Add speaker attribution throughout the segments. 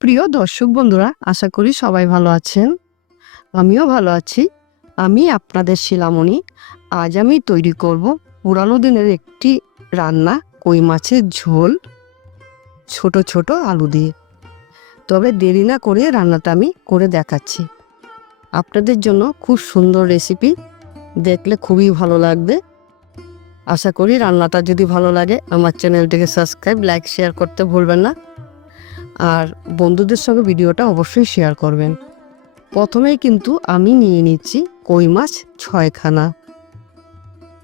Speaker 1: প্রিয় দর্শক বন্ধুরা, আশা করি সবাই ভালো আছেন। আমিও ভালো আছি। আমি আপনাদের শিলামণি। আজ আমি তৈরি করব পুরানো দিনের একটি রান্না, কই মাছের ঝোল, ছোট ছোট আলু দিয়ে। তবে দেরি না করে রান্নাটা আমি করে দেখাচ্ছি। আপনাদের জন্য খুব সুন্দর রেসিপি, দেখলে খুবই ভালো লাগবে। আশা করি রান্নাটা যদি ভালো লাগে, আমার চ্যানেলটিকে সাবস্ক্রাইব, লাইক, শেয়ার করতে ভুলবেন না। আর বন্ধুদের সঙ্গে ভিডিওটা অবশ্যই শেয়ার করবেন। প্রথমেই কিন্তু আমি নিয়ে নিচ্ছি কই মাছ ছয়খানা।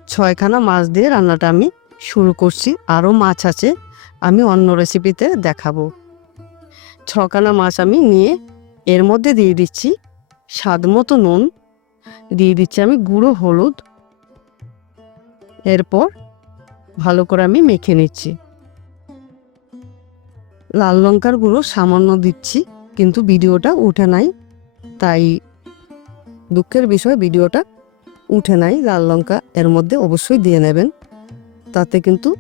Speaker 1: ছয়খানা মাছ দিয়ে রান্নাটা আমি শুরু করছি। আরও মাছ আছে, আমি অন্য রেসিপিতে দেখাবো। ছখানা মাছ আমি নিয়ে এর মধ্যে দিয়ে দিচ্ছি স্বাদ মতো নুন। দিয়ে দিচ্ছি আমি গুঁড়ো হলুদ। এরপর ভালো করে আমি মেখে নিচ্ছি। লাল লঙ্কার গুঁড়ো সামান্য দিচ্ছি, কিন্তু ভিডিওটা উঠে নাই। তাই দুঃখের বিষয়, ভিডিওটা উঠে নাই। লাল লঙ্কা এর মধ্যে অবশ্যই দিয়ে নেবেন। তাতে কিন্তু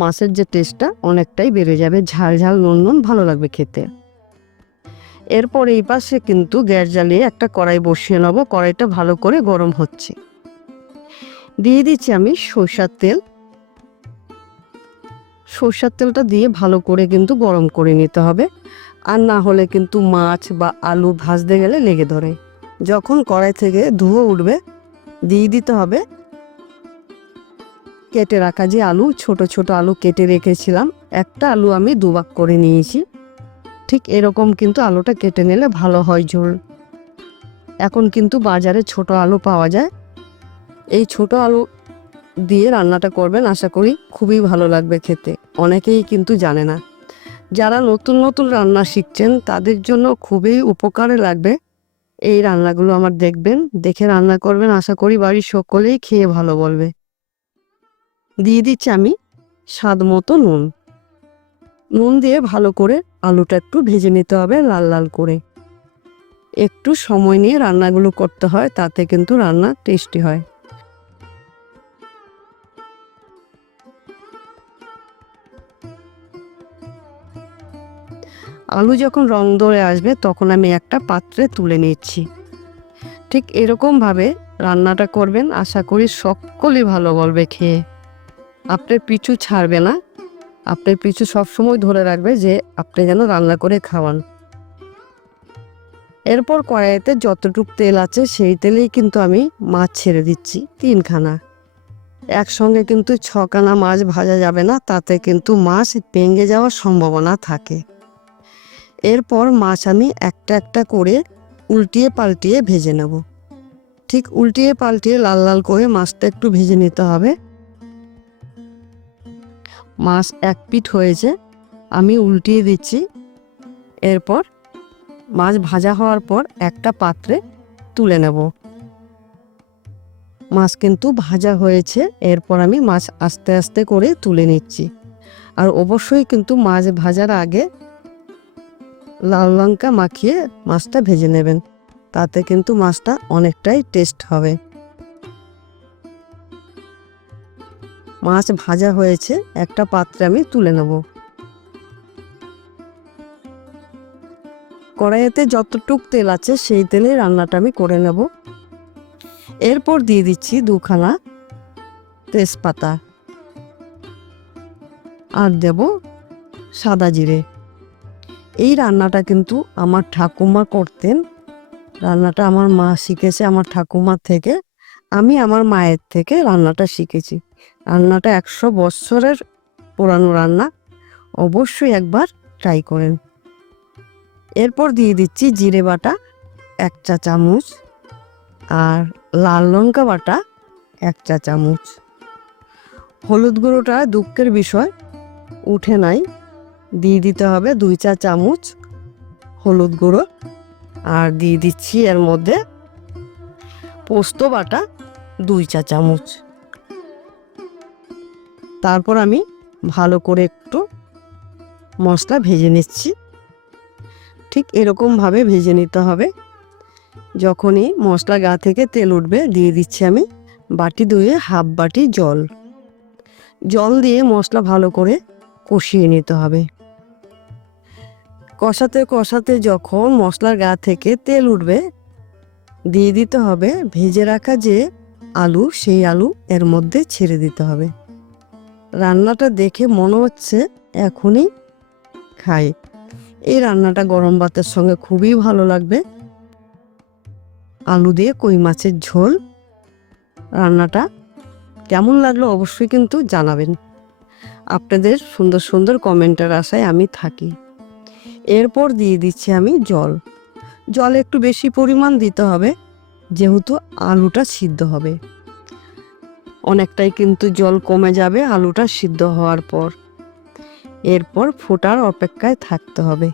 Speaker 1: মাছের যে টেস্টটা অনেকটাই বেড়ে যাবে। ঝাল ঝাল, নুন নুন ভালো লাগবে খেতে। এরপর এই পাশে কিন্তু গ্যাস জ্বালিয়ে একটা কড়াই বসিয়ে নেব। কড়াইটা ভালো করে গরম হচ্ছে। দিয়ে দিচ্ছি আমি সরষার তেল। সরষার তেলটা দিয়ে ভালো করে কিন্তু গরম করে নিতে হবে। আর না হলে কিন্তু মাছ বা আলু ভাজতে গেলে লেগে ধরে। যখন কড়াই থেকে ধুয়ো উঠবে, দিয়ে দিতে হবে কেটে রাখা যে আলু, ছোট ছোট আলু কেটে রেখেছিলাম। একটা আলু আমি দুবাক করে নিয়েছি। ঠিক এরকম কিন্তু আলুটা কেটে নিলে ভালো হয় ঝোল। এখন কিন্তু বাজারে ছোট আলু পাওয়া যায়। এই ছোট আলু দিয়ে রান্নাটা করবেন, আশা করি খুবই ভালো লাগবে খেতে। অনেকেই কিন্তু জানে না। যারা নতুন নতুন রান্না শিখছেন, তাদের জন্য খুবই উপকারে লাগবে এই রান্নাগুলো আমার দেখবেন, দেখে রান্না করবেন, আশা করি বাড়ির সকলেই খেয়ে ভালো বলবে। দিয়ে দিচ্ছি আমি স্বাদ মতো নুন। নুন দিয়ে ভালো করে আলুটা একটু ভেজে নিতে হবে লাল লাল করে। একটু সময় নিয়ে রান্নাগুলো করতে হয়, তাতে কিন্তু রান্না টেস্টি হয়। আলু যখন রং ধরে আসবে, তখন আমি একটা পাত্রে তুলে নিচ্ছি। ঠিক এরকমভাবে রান্নাটা করবেন, আশা করি সকলেই ভালো বলবে খেয়ে। আপনার পিছু ছাড়বে না। আপনার পিছু সবসময় ধরে রাখবে যে, আপনি যেন রান্না করে খাওয়ান। এরপর কড়াইতে যতটুক তেল আছে, সেই তেলেই কিন্তু আমি মাছ ছেড়ে দিচ্ছি, তিনখানা। একসঙ্গে কিন্তু ছখানা মাছ ভাজা যাবে না, তাতে কিন্তু মাছ ভেঙে যাওয়ার সম্ভাবনা থাকে। এরপর মাছ আমি একটা একটা করে উল্টিয়ে পাল্টিয়ে ভেজে নেব। ঠিক উল্টিয়ে পাল্টিয়ে লাল লাল করে মাছটা একটু ভেজে নিতে হবে। মাছ এক পিঠ হয়েছে, আমি উল্টিয়ে দিচ্ছি। এরপর মাছ ভাজা হওয়ার পর একটা পাত্রে তুলে নেব। মাছ কিন্তু ভাজা হয়েছে, এরপর আমি মাছ আস্তে আস্তে করে তুলে নিচ্ছি। আর অবশ্যই কিন্তু মাছ ভাজার আগে লাল লঙ্কা মাখিয়ে মাছটা ভেজে নেবেন। তাতে কিন্তু মাছটা অনেকটাই টেস্ট হবে। মাছ ভাজা হয়েছে, একটা পাত্রে আমি তুলে নেব। কড়াইতে যতটুক তেল আছে, সেই তেলে রান্নাটা আমি করে নেব। এরপর দিয়ে দিচ্ছি দুখানা তেজপাতা। আর দেব সাদা জিরে। এই রান্নাটা কিন্তু আমার ঠাকুমা করতেন। রান্নাটা আমার মা শিখেছে আমার ঠাকুমার থেকে। আমি আমার মায়ের থেকে রান্নাটা শিখেছি। রান্নাটা একশো বৎসরের পুরানো রান্না। অবশ্যই একবার ট্রাই করেন। এরপর দিয়ে দিচ্ছি জিরে বাটা, এক চা চামচ, আর লাল লঙ্কা বাটা, এক চা চামচ। হলুদ গুঁড়োটা দুঃখের বিষয়, উঠে নাই। দিয়ে দিতে হবে দুই চা চামচ হলুদ গুঁড়ো। আর দিয়ে দিচ্ছি এর মধ্যে পোস্ত বাটা দুই চা চামচ। তারপর আমি ভালো করে একটু মশলা ভেজে নিচ্ছি। ঠিক এরকমভাবে ভেজে নিতে হবে। যখনই মশলা গা থেকে তেল উঠবে, দিয়ে দিচ্ছি আমি বাটি ধুয়ে হাফ বাটি জল। জল দিয়ে মশলা ভালো করে কষিয়ে নিতে হবে। কষাতে কষাতে যখন মশলার গা থেকে তেল উঠবে, দিয়ে দিতে হবে ভেজে রাখা যে আলু, সেই আলু এর মধ্যে ছেড়ে দিতে হবে। রান্নাটা দেখে মনে হচ্ছে এখনই খাই। এই রান্নাটা গরম ভাতের সঙ্গে খুবই ভালো লাগবে। আলু দিয়ে কই মাছের ঝোল। রান্নাটা কেমন লাগল অবশ্যই কিন্তু জানাবেন। আপনাদের সুন্দর সুন্দর কমেন্টের আশায় আমি থাকি। এরপর দিয়ে দিচ্ছি আমি জল। জল একটু বেশি পরিমাণ দিতে হবে, যেহেতু আলুটা সিদ্ধ হবে। অনেকটাই কিন্তু জল কমে যাবে আলুটা সিদ্ধ হওয়ার পর। এরপর ফোটার অপেক্ষায় থাকতে হবে।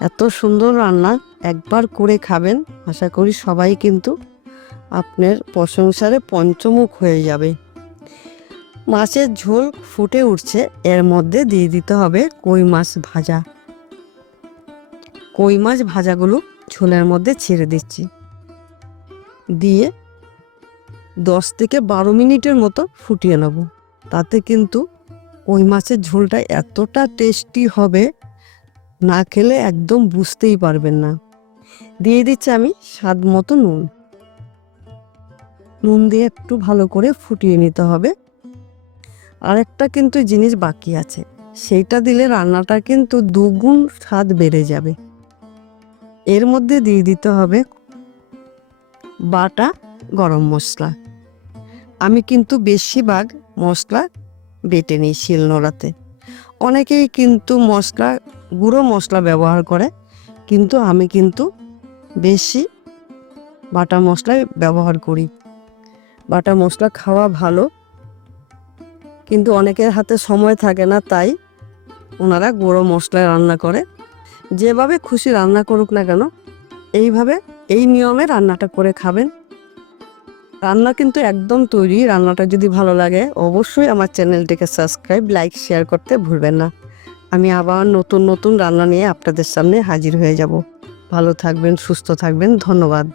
Speaker 1: এত সুন্দর রান্না একবার করে খাবেন, আশা করি সবাই কিন্তু আপনার প্রশংসারে পঞ্চমুখ হয়ে যাবে। মাছের ঝোল ফুটে উঠছে, এর মধ্যে দিয়ে দিতে হবে কই মাছ ভাজা। কই মাছ ভাজাগুলো ঝোলের মধ্যে ছেড়ে দিচ্ছি। দিয়ে দশ থেকে বারো মিনিটের মতো ফুটিয়ে নেব। তাতে কিন্তু কই মাছের ঝোলটা এতটা টেস্টি হবে না খেলে একদম বুঝতেই পারবেন না। দিয়ে দিচ্ছি আমি স্বাদ মতো নুন। নুন দিয়ে একটু ভালো করে ফুটিয়ে নিতে হবে। আরেকটা কিন্তু জিনিস বাকি আছে, সেইটা দিলে রান্নাটা কিন্তু দুগুণ স্বাদ বেড়ে যাবে। এর মধ্যে দিয়ে দিতে হবে বাটা গরম মশলা। আমি কিন্তু বেশিরভাগ মশলা বেটে নিই শিলনোড়াতে। অনেকেই কিন্তু মশলা, গুঁড়ো মশলা ব্যবহার করে, কিন্তু আমি কিন্তু বেশি বাটা মশলাই ব্যবহার করি। বাটা মশলা খাওয়া ভালো, কিন্তু অনেকের হাতে সময় থাকে না, তাই ওনারা গুঁড়ো মশলায় রান্না করে। যেভাবে খুশি রান্না করুক না কেন, এইভাবে এই নিয়মে রান্নাটা করে খাবেন। রান্না কিন্তু একদম তৈরি, রান্নাটা যদি ভালো লাগে অবশ্যই আমার চ্যানেলটিকে সাবস্ক্রাইব, লাইক, শেয়ার করতে ভুলবেন না। আমি আবার নতুন নতুন রান্না নিয়ে আপনাদের সামনে হাজির হয়ে যাব। ভালো থাকবেন, সুস্থ থাকবেন, ধন্যবাদ।